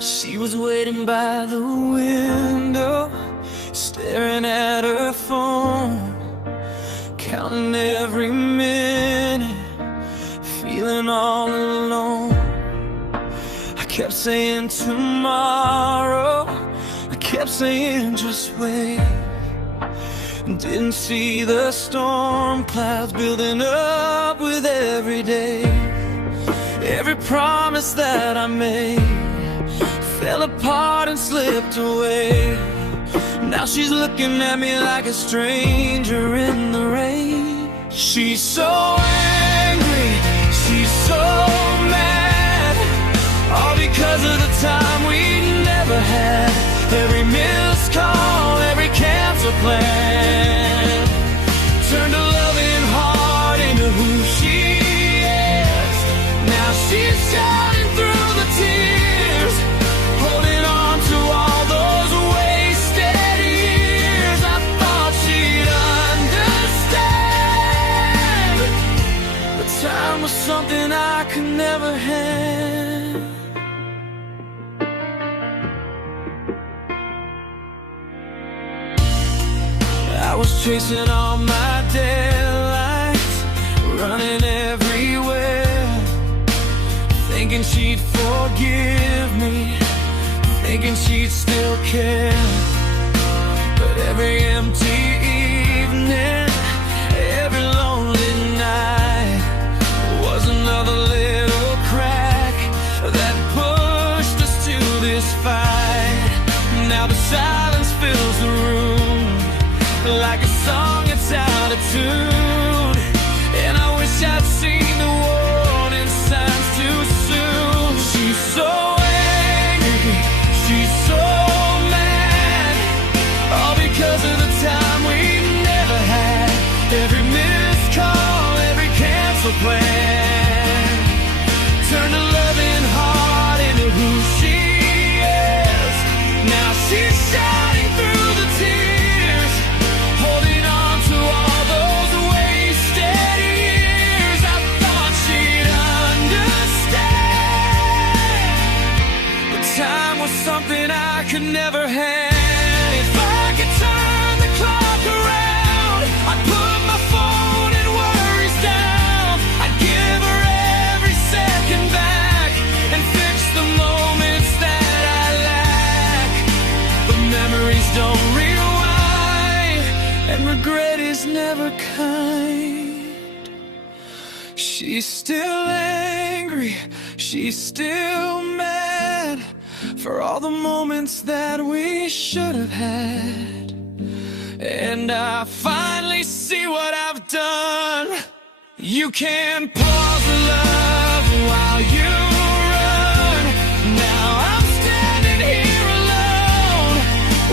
She was waiting by the window, staring at her phone, counting every minute, feeling all alone. I kept saying tomorrow, I kept saying just wait. Didn't see the storm clouds building up with every day. Every promise that I made fell apart and slipped away. Now she's looking at me like a stranger in the rain. She's so angry, she's so mad, all because of the time we never had. Every missed call, every canceled plan turned a loving heart into who she is. Now she's shouting through the tears, holding on to all those wasted years. I thought she'd understand, but time was something I could never hand. I was chasing all my deadlines, running everywhere, thinking she'd forgive me, thinking she'd still care. But every empty evening, every lonely night was another little crack that pushed us to this fight. Now the silence fills the room like a song that's out of tune, and I wish I'd seen the warning signs too soon. She's so angry, she's so mad, all because of the time we never had. Every missed call, every canceled plan turned a loving heart into who she is. Now she's shouting through the tears, holding on to all those wasted years. I thought she'd understand, but time was something I could never hand. If I could turn the clock around, I'd put my phone and worries down. I'd give her every second back and fix the moments that I lack. But memories don't rewind, and regret is never kind. She's still angry, she's still mad, for all the moments that we should have had. And I finally see what I've done. You can pause the love while you run. Now I'm standing here alone,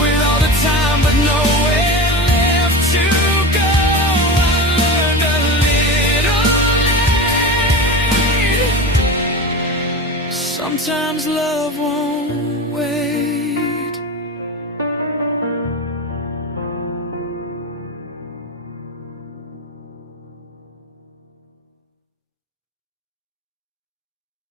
with all the time but nowhere left to go. I learned a little late, sometimes love won't